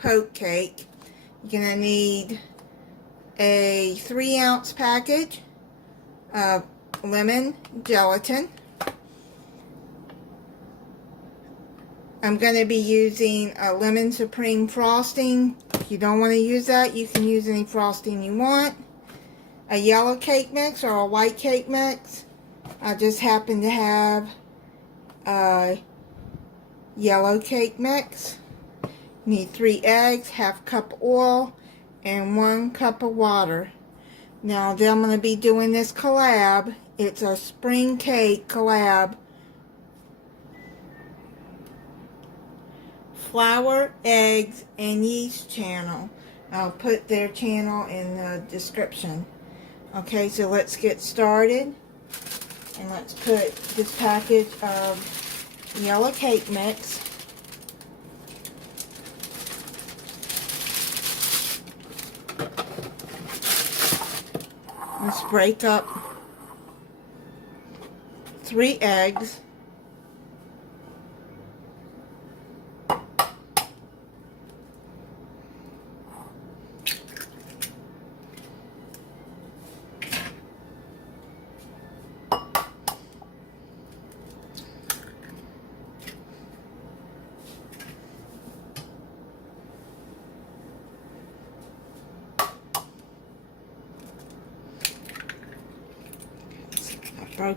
poke cake. You're going to need a 3-ounce package of lemon gelatin. I'm going to be using a lemon supreme frosting. If you don't want to use that, you can use any frosting you want. A yellow cake mix or a white cake mix. I just happen to have a yellow cake mix. You need 3 eggs, half cup oil, and 1 cup of water. Now, I'm going to be doing this collab. It's a spring cake collab. Flour, eggs, and yeast channel. I'll put their channel in the description. Okay, so let's get started. And let's put this package of yellow cake mix. Let's break up 3 eggs. Broke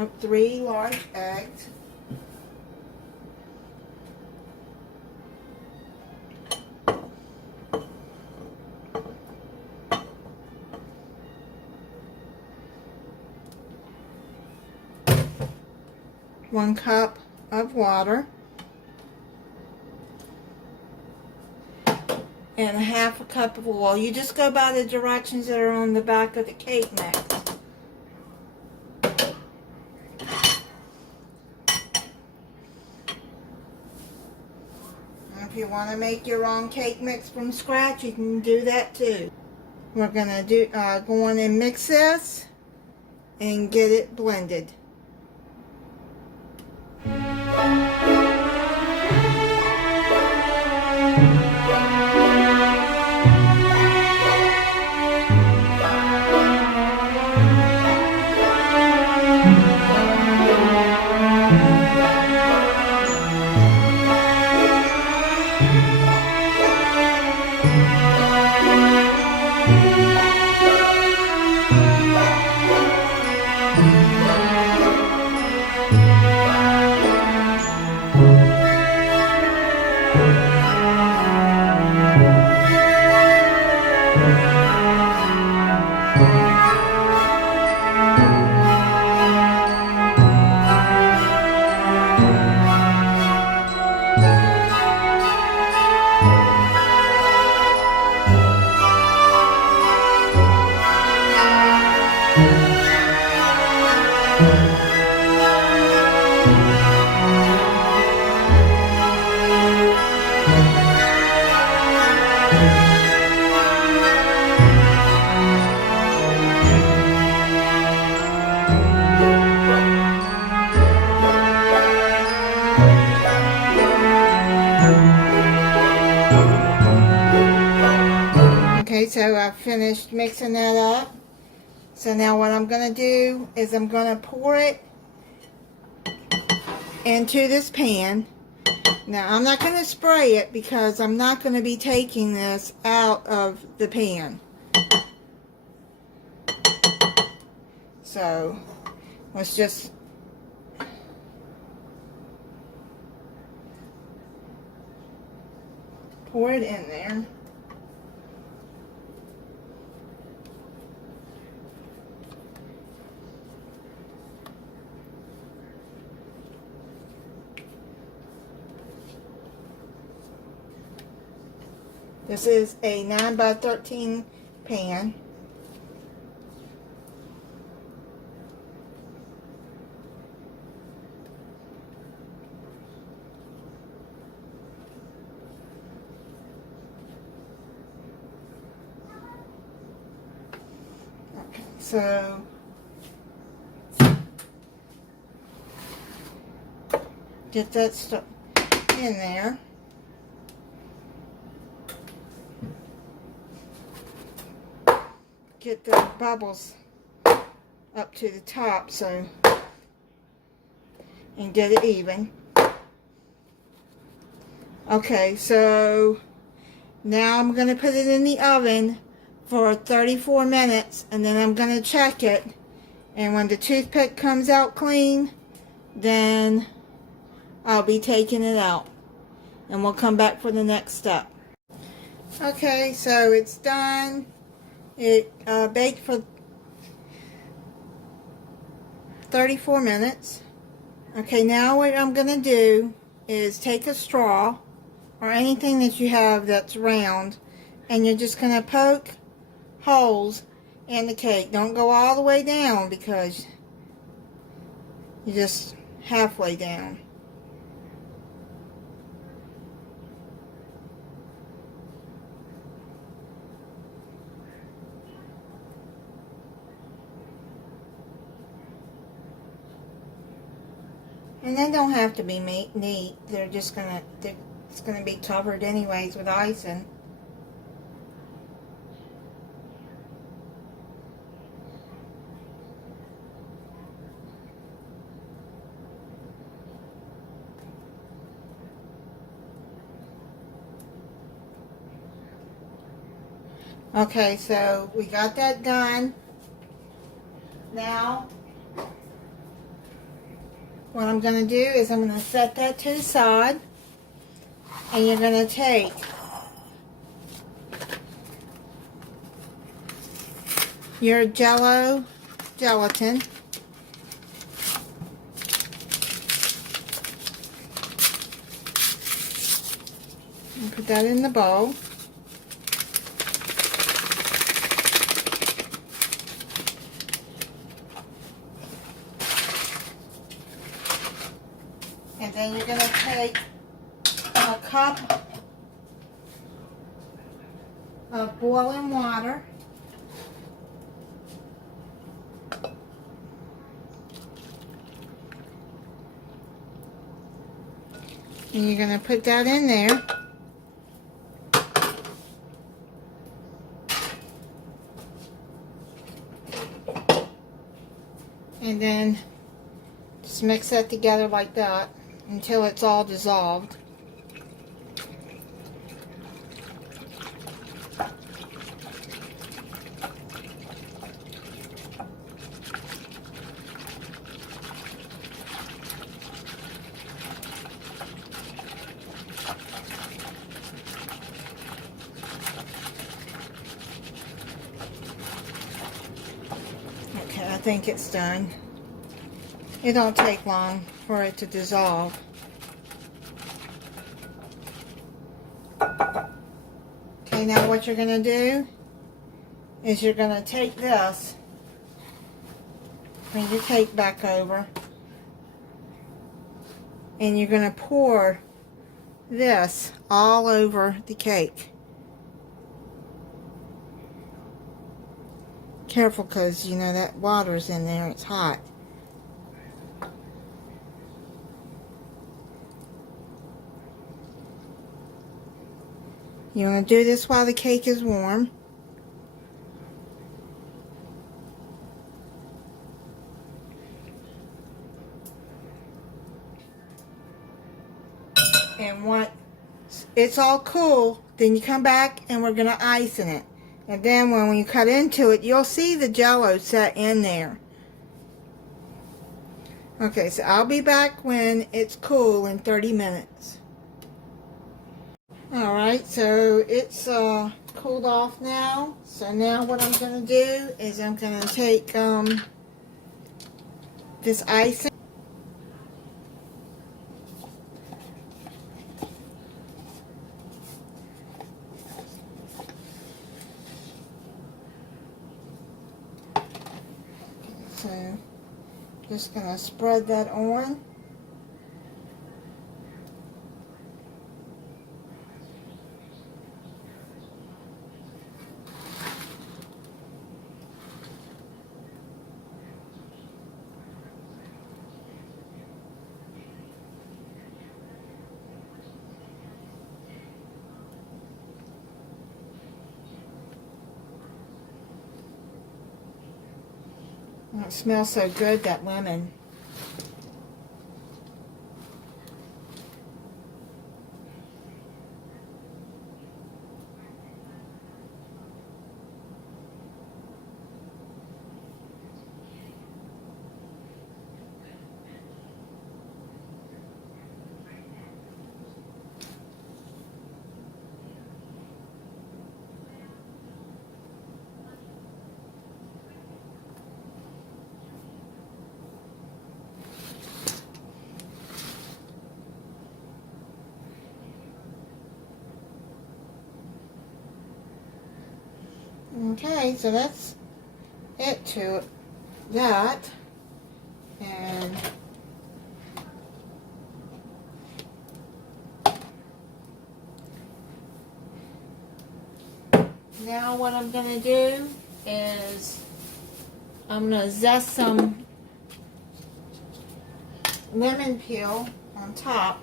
up 3 large eggs. One cup of water. And half a cup of oil. You just go by the directions that are on the back of the cake mix. If you want to make your own cake mix from scratch, you can do that too. We're going to go on and mix this and get it blended. Okay, so I've finished mixing that up. So now what I'm going to do is I'm going to pour it into this pan. Now I'm not going to spray it because I'm not going to be taking this out of the pan. So let's just pour it in there. This is a 9 by 13 pan. Okay, so get that stuff in there. get the bubbles up to the top, so, and get it even. Okay, so now I'm going to put it in the oven for 34 minutes, and then I'm going to check it, and when the toothpick comes out clean, then I'll be taking it out, and we'll come back for the next step. Okay, so it's done. It baked for 34 minutes. Okay, now what I'm going to do is take a straw or anything that you have that's round, and you're just going to poke holes in the cake. Don't go all the way down because you're just halfway down. And they don't have to be neat. They're just it's gonna be covered anyways with icing. Okay, so we got that done. Now, what I'm going to do is I'm going to set that to the side, and you're going to take your Jello gelatin, and put that in the bowl. And then you're going to take a cup of boiling water. And you're going to put that in there. And then just mix that together like that until it's all dissolved. Okay, I think it's done. It don't take long for it to dissolve. Okay, now what you're going to do is you're going to take this, bring your cake back over, and you're going to pour this all over the cake. Careful, because you know that water's in there, it's hot. You want to do this while the cake is warm. And once it's all cool, then you come back and we're going to ice in it. And then when you cut into it, you'll see the Jello set in there. Okay, so I'll be back when it's cool in 30 minutes. Alright, so it's cooled off now. So now what I'm going to do is I'm going to take this icing. So just going to spread that on. Oh, it smells so good, that lemon. Okay, so that's it to that. And now what I'm going to do is I'm going to zest some lemon peel on top.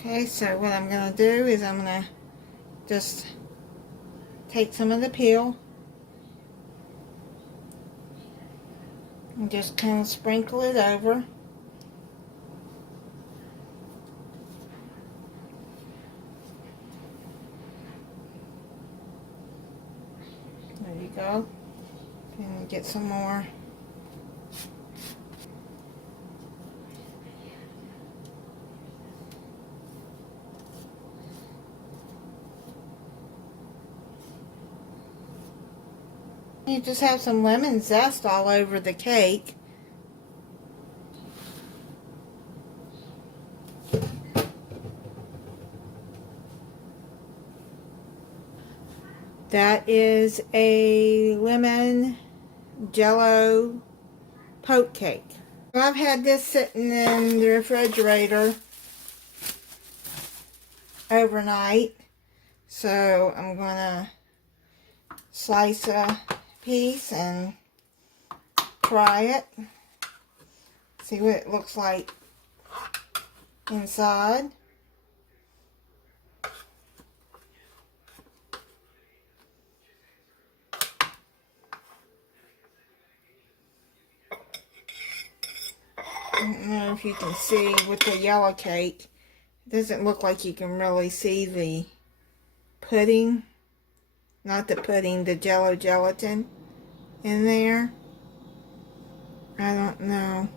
Okay, so what I'm going to do is I'm going to just take some of the peel and just kind of sprinkle it over. There you go. And get some more. You just have some lemon zest all over the cake. That is a lemon Jello poke cake. I've had this sitting in the refrigerator overnight, so I'm gonna slice a piece and try it, see what it looks like inside. I don't know if you can see with the yellow cake, it doesn't look like you can really see the pudding, not the pudding, the Jello gelatin in there. I don't know.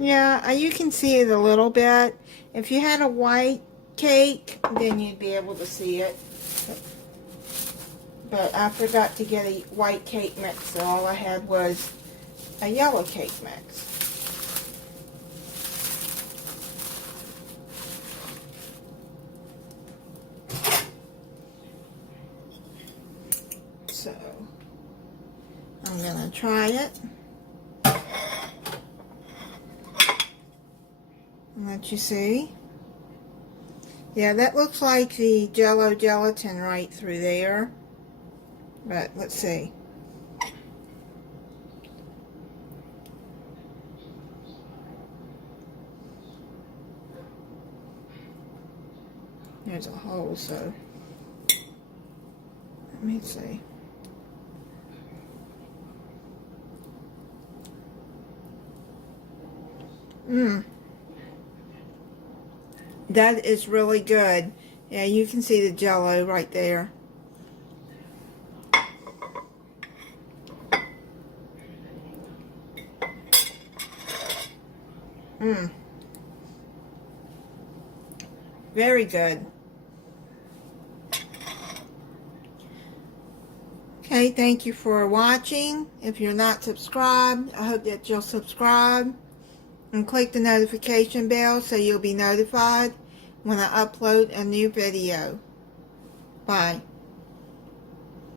Yeah, you can see it a little bit. If you had a white cake, then you'd be able to see it. But I forgot to get a white cake mix, so all I had was a yellow cake mix. So, I'm going to try it. And let you see. Yeah, that looks like the Jello gelatin right through there. But let's see. There's a hole, so let me see. That is really good. Yeah, you can see the Jello right there. Very good. Okay, thank you for watching. If you're not subscribed, I hope that you'll subscribe and click the notification bell so you'll be notified when I upload a new video. Bye.